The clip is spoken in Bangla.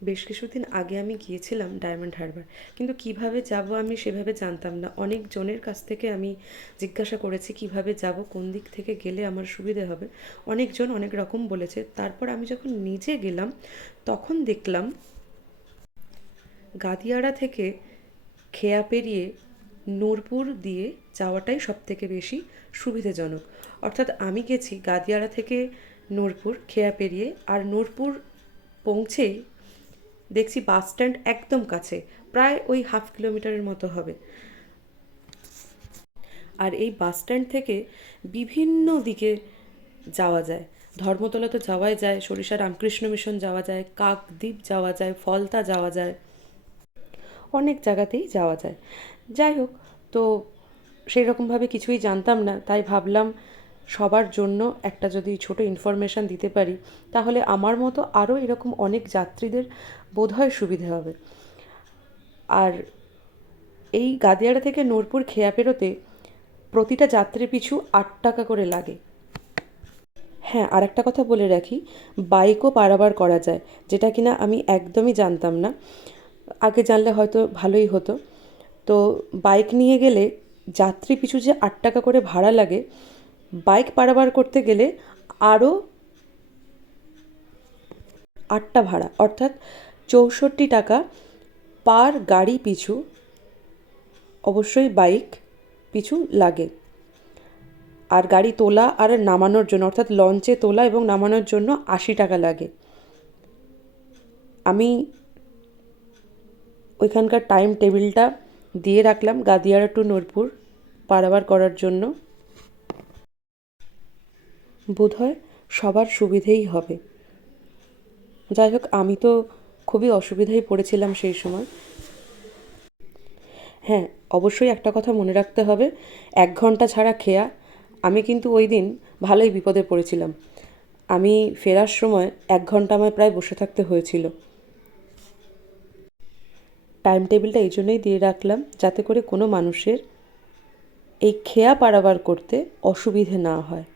বেশ কিছুদিন আগে আমি গিয়েছিলাম ডায়মন্ড হারবার, কিন্তু কিভাবে যাব আমি সেভাবে জানতাম না। অনেক জনের কাছ থেকে আমি জিজ্ঞাসা করেছি কিভাবে যাব, কোন দিক থেকে গেলে আমার সুবিধে হবে। অনেকজন অনেক রকম বলেছে। তারপর আমি যখন নিজে গেলাম তখন দেখলাম গাদিয়াড়া থেকে খেয়া পেরিয়ে নূরপুর দিয়ে যাওয়াটাই সবথেকে বেশি সুবিধাজনক। অর্থাৎ আমি গেছি গাদিয়াড়া থেকে নূরপুর খেয়া পেরিয়ে, আর নূরপুর পৌঁছেই দেখছি বাস স্ট্যান্ড একদম কাছে, প্রায় ওই 1/2 কিলোমিটারের মতো হবে। আর এই বাস স্ট্যান্ড থেকে বিভিন্ন দিকে যাওয়া যায়। ধর্মতলা তো যাওয়াই যায়, সরিষা রামকৃষ্ণ মিশন যাওয়া যায়, কাকদ্বীপ যাওয়া যায়, ফলতা যাওয়া যায়, অনেক জায়গাতেই যাওয়া যায়। যাই হোক, তো সেই রকমভাবে কিছুই জানতাম না, তাই ভাবলাম সবার জন্য একটা যদি ছোট ইনফরমেশান দিতে পারি তাহলে আমার মতো আরও এরকম অনেক যাত্রীদের বোধহয় সুবিধে হবে। আর এই গাদিয়াড়া থেকে নূরপুর খেয়া পেরোতে প্রতিটা যাত্রী পিছু 8 টাকা করে লাগে। হ্যাঁ, আর একটা কথা বলে রাখি, বাইকও পারাবার করা যায়, যেটা কিনা আমি একদমই জানতাম না। আগে জানলে হয়তো ভালোই হতো। তো বাইক নিয়ে গেলে যাত্রী পিছু যে 8 টাকা করে ভাড়া লাগে, বাইক পারাবার করতে গেলে আরও 8টা ভাড়া, অর্থাৎ 64 টাকা পার গাড়ি পিছু অবশ্যই বাইক পিছু লাগে। আর গাড়ি তোলা আর নামানোর জন্য, অর্থাৎ লঞ্চে তোলা এবং নামানোর জন্য 80 টাকা লাগে। আমি ওইখানকার টাইম টেবিলটা দিয়ে রাখলাম গাদিয়াড়া টু নূরপুর পারাবার করার জন্য। বোধহয় সবার সুবিধেই হবে। যাই হোক, আমি তো খুবই অসুবিধায় পড়েছিলাম সেই সময়। হ্যাঁ, অবশ্যই একটা কথা মনে রাখতে হবে, 1 ঘন্টা ছাড়া খেয়া। আমি কিন্তু ওই দিন ভালোই বিপদে পড়েছিলাম। আমি ফেরার সময় 1 ঘন্টা আমায় প্রায় বসে থাকতে হয়েছিল। টাইম টেবিলটা এই জন্যই দিয়ে রাখলাম যাতে করে কোনো মানুষের এই খেয়া পারাবার করতে অসুবিধে না হয়।